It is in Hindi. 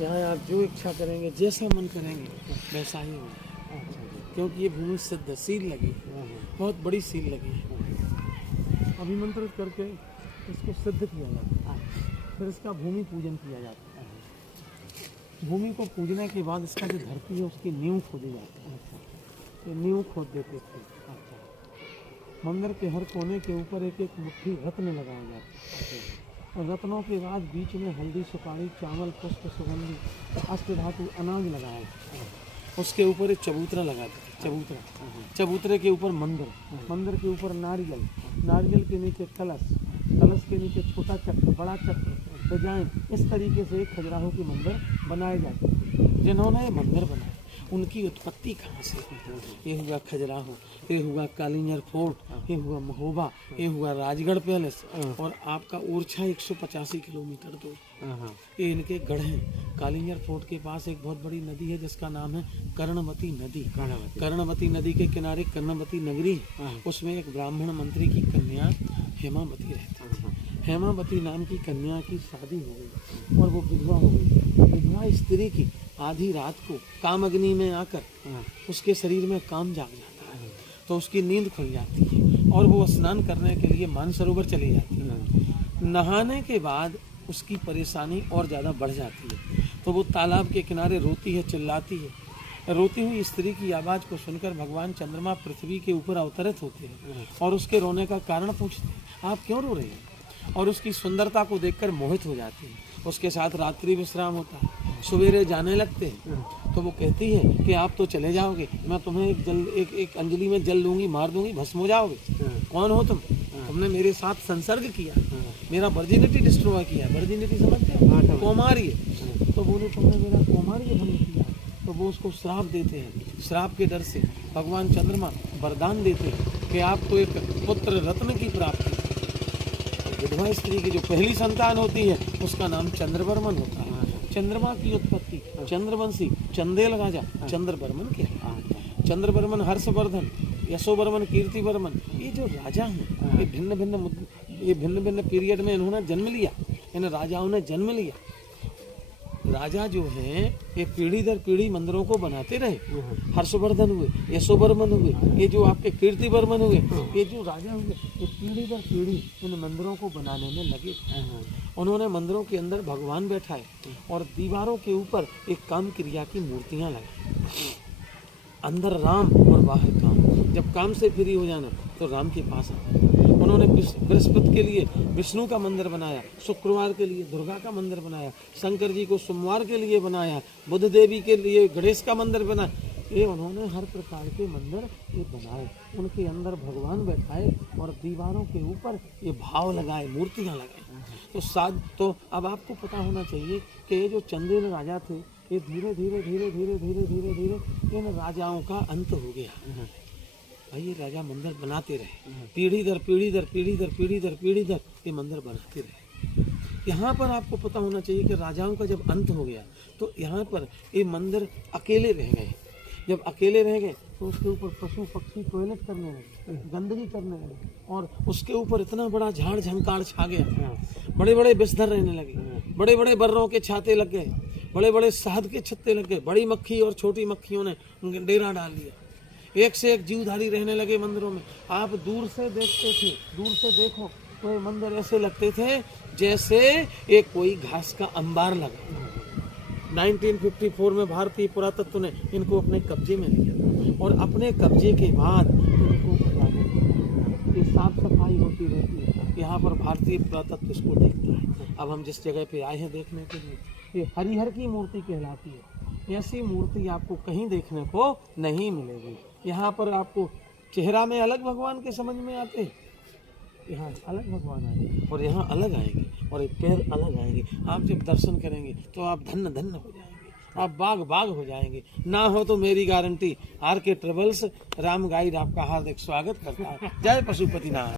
यहाँ आप जो इच्छा करेंगे, जैसा मन करेंगे वैसा ही होगा। क्योंकि ये भूमि सिद्ध सील लगी, बहुत बड़ी सील लगी है। अभिमंत्रित करके इसको सिद्ध किया जाता है, फिर इसका भूमि पूजन किया जाता है। भूमि को पूजने के बाद इसका जो धरती है उसकी नींव खोदी जाती है। तो नींव खोद देते थे। मंदिर के हर कोने के ऊपर एक एक मुट्ठी रत्न लगाए जाते हैं। और रत्नों के बाद बीच में हल्दी, सुपारी, चावल, पुष्प, सुगंधी, अष्टधातु, अनाज लगाया। उसके ऊपर एक चबूतरा लगा देते। चबूतरे के ऊपर मंदिर के ऊपर नारियल के नीचे कलश के नीचे छोटा चक्र, बड़ा चक्र, डिजाइन, इस तरीके से एक खजुराहो के मंदिर बनाए जाते थे। जिन्होंने मंदिर बनाए उनकी उत्पत्ति कहाँ से? ये हुआ खजुराहो, ये हुआ कालिंजर फोर्ट, ये हुआ महोबा, ये हुआ राजगढ़ पैलेस, और आपका ओरछा 185 किलोमीटर दूर ये इनके गढ़ हैं। कालिंजर फोर्ट के पास एक बहुत बड़ी नदी है जिसका नाम है कर्णवती नदी। कर्णवती नदी के किनारे कर्णवती नगरी, उसमें एक ब्राह्मण मंत्री की कन्या हेमावती रहती है। हेमावती नाम की कन्या की शादी हो गई और वो विधवा हो गई। विधवा स्त्री की आधी रात को काम अग्नि में आकर उसके शरीर में काम जाग जाता है, तो उसकी नींद खुल जाती है और वो स्नान करने के लिए मानसरोवर चली जाती है। नहाने के बाद उसकी परेशानी और ज़्यादा बढ़ जाती है, तो वो तालाब के किनारे रोती है, चिल्लाती है। रोती हुई स्त्री की आवाज़ को सुनकर भगवान चंद्रमा पृथ्वी के ऊपर अवतरित होते हैं और उसके रोने का कारण पूछते हैं, आप क्यों रो रहे हैं? और उसकी सुंदरता को देखकर मोहित हो जाती है। उसके साथ रात्रि विश्राम होता है। सवेरे जाने लगते हैं तो वो कहती है कि आप तो चले जाओगे, मैं तुम्हें एक अंजलि में जल लूंगी, मार दूंगी, भस्म हो जाओगे। कौन हो तुम? तुमने मेरे साथ संसर्ग किया, मेरा वर्जिनिटी डिस्ट्रॉय किया। वर्जिनिटी समझते हो? कौमार्य। तो बोले तुमने मेरा कौमार्य भंग किया। तो वो उसको श्राप देते हैं। श्राप के डर से भगवान चंद्रमा वरदान देते हैं कि आपको एक पुत्र रत्न की प्राप्ति। विधवा स्त्री की जो पहली संतान होती है उसका नाम चंद्रवर्मन होता है। चंद्रमा की उत्पत्ति चंद्रवंशी चंदेल राजा चंद्रवर्मन के है। चंद्रवर्मन, हर्षवर्धन, यशोवर्मन, कीर्तिवर्मन, ये जो राजा हैं ये भिन्न भिन्न पीरियड में इन्होंने जन्म लिया। इन राजाओं ने जन्म लिया। राजा जो हैं ये पीढ़ी दर पीढ़ी मंदिरों को बनाते रहे। हर्षवर्धन हुए, यशोवर्मन हुए, ये जो आपके कीर्तिवर्मन हुए, ये जो राजा हुए, ये पीढ़ी दर पीढ़ी इन मंदिरों को बनाने में लगे। उन्होंने मंदिरों के अंदर भगवान बैठाए और दीवारों के ऊपर एक काम क्रिया की मूर्तियां लगाई। अंदर राम और बाहर काम। जब काम से फ्री हो जाना तो राम के पास आना। उन्होंने बृहस्पति के लिए विष्णु का मंदिर बनाया, शुक्रवार के लिए दुर्गा का मंदिर बनाया, शंकर जी को सोमवार के लिए बनाया, बुद्ध देवी के लिए गणेश का मंदिर बनाया। ये उन्होंने हर प्रकार के मंदिर ये बनाए, उनके अंदर भगवान बैठाए और दीवारों के ऊपर ये भाव लगाए, मूर्तियाँ लगाए। तो अब आपको पता होना चाहिए कि ये जो चंदेल राजा थे ये धीरे धीरे इन राजाओं का अंत हो गया। भाई ये राजा मंदिर बनाते रहे, पीढ़ी दर पीढ़ी दर ये मंदिर बनाते रहे। यहाँ पर आपको पता होना चाहिए कि राजाओं का जब अंत हो गया तो यहाँ पर ये मंदिर अकेले रह गए। जब अकेले रह गए तो उसके ऊपर पशु पक्षी टॉयलेट करने लगे, गंदगी करने लगे और उसके ऊपर इतना बड़ा झाड़ झंकार छा गया। बड़े बड़े बिस्तर रहने लगे, बड़े बड़े बर्रों के छाते लग गए, बड़े बड़े शहद के छत्ते लग गए। बड़ी मक्खी और छोटी मक्खियों ने डेरा डाल दिया। एक से एक जीवधारी रहने लगे मंदिरों में। आप दूर से देखते थे, दूर से देखो तो ये मंदिर ऐसे लगते थे जैसे एक कोई घास का अंबार लगा। 1954 में भारतीय पुरातत्व ने इनको अपने कब्जे में लिया और अपने कब्जे के बाद इनको ये साफ सफाई होती रहती है। यहाँ पर भारतीय पुरातत्व इसको देखता है। अब हम जिस जगह पे आए हैं देखने के लिए, ये हरिहर की मूर्ति कहलाती है। ऐसी मूर्ति आपको कहीं देखने को नहीं मिलेगी। यहाँ पर आपको चेहरा में अलग भगवान के समझ में आते हैं, यहाँ अलग भगवान आएंगे और यहाँ अलग आएंगे और एक पैर अलग आएंगे। आप जब दर्शन करेंगे तो आप धन्य धन्य हो जाएंगे, आप बाग हो जाएंगे। ना हो तो मेरी गारंटी, आर के ट्रेवल्स राम गाइड आपका हार्दिक स्वागत करता है। जय पशुपति नारायण।